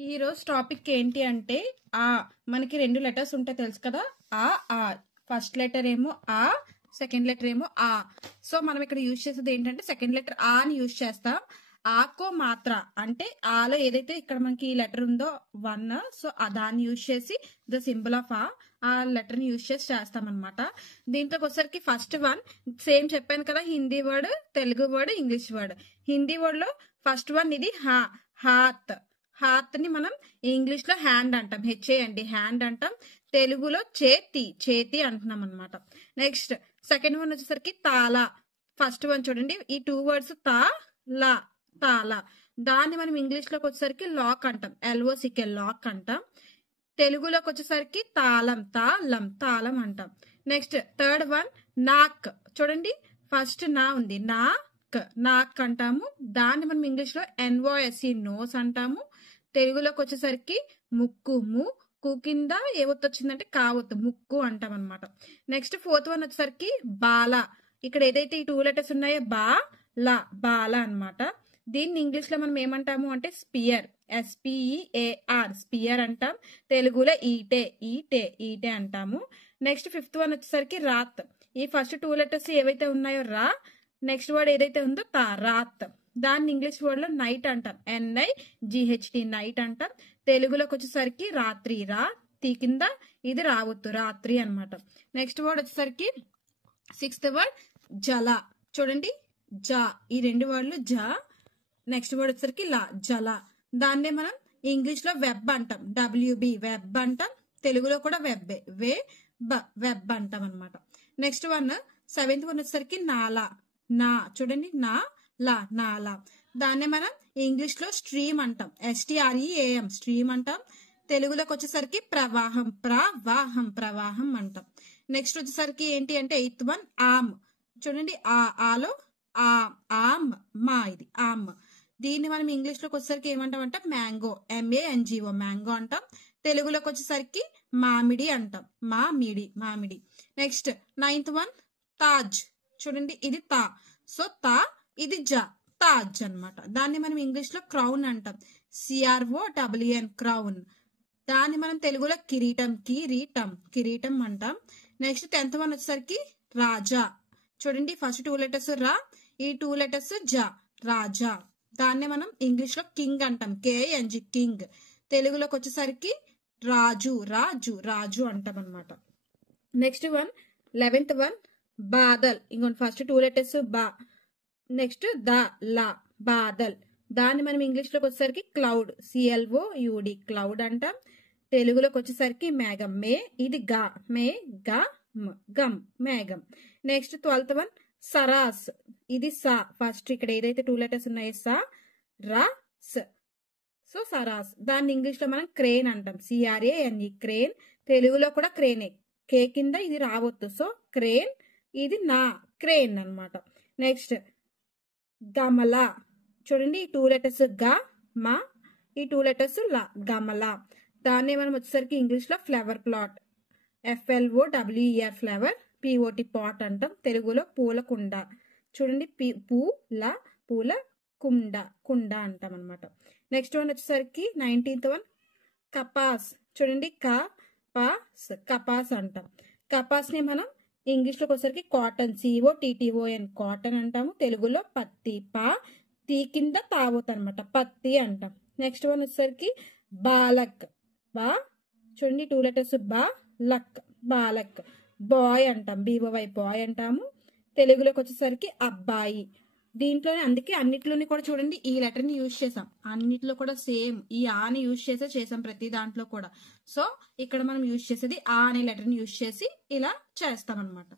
ఈ రోజు టాపిక్ ఏంటి అంటే ఆ మనకి రెండు లెటర్స్ ఉంటాయి తెలుసు కదా. ఆ ఫస్ట్ లెటర్ ఏమో ఆ, సెకండ్ లెటర్ ఏమో ఆ. సో మనం ఇక్కడ యూజ్ చేసేది ఏంటంటే సెకండ్ లెటర్ ఆ అని యూజ్ చేస్తాం. ఆకో మాత్ర అంటే ఆలో ఏదైతే ఇక్కడ మనకి ఈ లెటర్ ఉందో వన్, సో దాన్ని యూజ్ చేసి ద సింబల్ ఆఫ్ ఆ లెటర్ ని యూజ్ చేసి చేస్తాం అనమాట. దీంట్లోకి వచ్చేసరికి ఫస్ట్ వన్ సేమ్ చెప్పాను కదా, Hindi word, Telugu word, English word. Hindi word లో ఫస్ట్ వన్ ఇది హాత్. హాత్ ని మనం ఇంగ్లీష్ లో హ్యాండ్ అంటాం, హెచ్ఏఎండి హ్యాండ్ అంటాం. తెలుగులో చేతి అంటున్నాం అనమాట. నెక్స్ట్ సెకండ్ వన్ వచ్చేసరికి తాళ. ఫస్ట్ వన్ చూడండి, ఈ టూ వర్డ్స్ తాళ. దాన్ని మనం ఇంగ్లీష్ లోకి వచ్చేసరికి లాక్ అంటాం, LOCK లాక్ అంటాం. తెలుగులోకి వచ్చేసరికి తాళం అంటాం. Next third one knock. చూడండి ఫస్ట్ నా ఉంది, నాక్ అంటాము. దాన్ని మనం ఇంగ్లీష్ లో NOSE నోస్ అంటాము. తెలుగులోకి వచ్చేసరికి ముక్కు కింద ఏ ఒత్తు వచ్చిందంటే కావత్తు, ముక్కు అంటాం అనమాట. నెక్స్ట్ ఫోర్త్ వన్ వచ్చేసరికి బాల. ఇక్కడ ఏదైతే ఈ టూ లెటర్స్ ఉన్నాయో బాల అన్నమాట. దీన్ని ఇంగ్లీష్ లో మనం ఏమంటాము అంటే స్పియర్, SPEAR స్పియర్ అంటాం. తెలుగులో ఈటే అంటాము. నెక్స్ట్ ఫిఫ్త్ వన్ వచ్చేసరికి రాత్. ఈ ఫస్ట్ టూ లెటర్స్ ఏవైతే ఉన్నాయో నెక్స్ట్ వర్డ్ ఏదైతే ఉందో రాత్. దాన్ని ఇంగ్లీష్ వర్డ్ లో నైట్ అంటాం, NIGHT నైట్ అంటాం. తెలుగులోకి వచ్చేసరికి రాత్రి, తీ కింద ఇది రావద్దు, రాత్రి అనమాట. నెక్స్ట్ వర్డ్ వచ్చేసరికి సిక్స్త్ వర్డ్ జల. చూడండి ఈ రెండు వర్డ్లు నెక్స్ట్ వర్డ్ వచ్చేసరికి జల. దాన్నే మనం ఇంగ్లీష్ లో వెబ్ అంటాం, WB వెబ్ అంటాం. తెలుగులో కూడా వెబ్ అంటాం అనమాట. నెక్స్ట్ వన్ సెవెంత్ వన్ వచ్చేసరికి నా. చూడండి నాలా. దాన్నే మనం ఇంగ్లీష్ లో స్ట్రీమ్ అంటాం, STREAM స్ట్రీమ్ అంటాం. తెలుగులోకి వచ్చేసరికి ప్రవాహం అంటాం. నెక్స్ట్ వచ్చేసరికి ఏంటి అంటే ఎయిత్ వన్ ఆమ్. చూడండి ఆలో ఇది ఆమ్. దీన్ని మనం ఇంగ్లీష్ లోకి వచ్చేసరికి ఏమంటాం అంటే మ్యాంగో, MANGO మ్యాంగో అంటాం. తెలుగులోకి వచ్చేసరికి మామిడి అంటాం, మామిడి. Next ninth one Taj. చూడండి ఇది సో ఇది తాజ్ అన్నమాట. దాన్ని మనం ఇంగ్లీష్ లో క్రౌన్ అంటాం, CROWN క్రౌన్. దాన్ని మనం తెలుగులో కిరీటం అంటాం. నెక్స్ట్ 10th వన్ వచ్చేసరికి రాజా. చూడండి ఫస్ట్ టూ లెటర్స్ ఈ టూ లెటర్స్ రాజా. దాన్ని మనం ఇంగ్లీష్ లో కింగ్ అంటాం, KNG కింగ్. తెలుగులోకి వచ్చేసరికి రాజు అంటాం అనమాట. నెక్స్ట్ వన్ 11th వన్ బాదల్. ఇంకొన్ని ఫస్ట్ టూ లెటర్స్ నెక్స్ట్ బాదల్. దాన్ని మనం ఇంగ్లీష్ లోకి వచ్చేసరికి క్లౌడ్, CLOUD క్లౌడ్ అంటాం. తెలుగులోకి వచ్చేసరికి మేఘం, ఇది గమ్ మేఘం. Next 12th one Saras. ఇది ఫస్ట్ ఇక్కడ ఏదైతే టూ లెటర్స్ ఉన్నాయో సో సరాస్. దాన్ని ఇంగ్లీష్ లో మనం క్రేన్ అంటాం, CRANE క్రేన్. తెలుగులో కూడా క్రేనే, కే కింద ఇది రావద్దు, సో క్రేన్. ఇది క్రేన్ అన్నమాట. నెక్స్ట్ గమల. చూడండి ఈ టూ లెటర్స్ ఈ టూ లెటర్స్ గమల. దాన్ని మనం వచ్చేసరికి ఇంగ్లీష్ లో flower plot, FLOWER flower, POT pot అంటాం. తెలుగులో పూల కుండ. చూడండి పూల కుండ అంటాం అనమాట. నెక్స్ట్ వన్ వచ్చేసరికి 19th వన్ కపాస్. చూడండి కపాస్ అంటాం. కపాస్ ని మనం ఇంగ్లీష్ లోకి వచ్చేసరికి కాటన్, COTTON కాటన్ అంటాము. తెలుగులో పత్తి, తీ కింద తావోత్ అనమాట, పత్తి అంటాం. నెక్స్ట్ వన్ వచ్చేసరికి బాలక్. చూడండి టూ లెటర్స్ బాలక్. బాయ్ అంటాం, BOY బాయ్ అంటాము. తెలుగులోకి వచ్చేసరికి అబ్బాయి. దీంట్లోనే అందుకే అన్నిట్లోని కూడా చూడండి ఈ లెటర్ ని యూజ్ చేసాం, అన్నిట్లో కూడా సేమ్ ఈ ఆని యూజ్ చేసాం ప్రతి దాంట్లో కూడా. సో ఇక్కడ మనం యూజ్ చేసేది ఆ అనే లెటర్ ని యూజ్ చేసి ఇలా చేస్తాం అనమాట.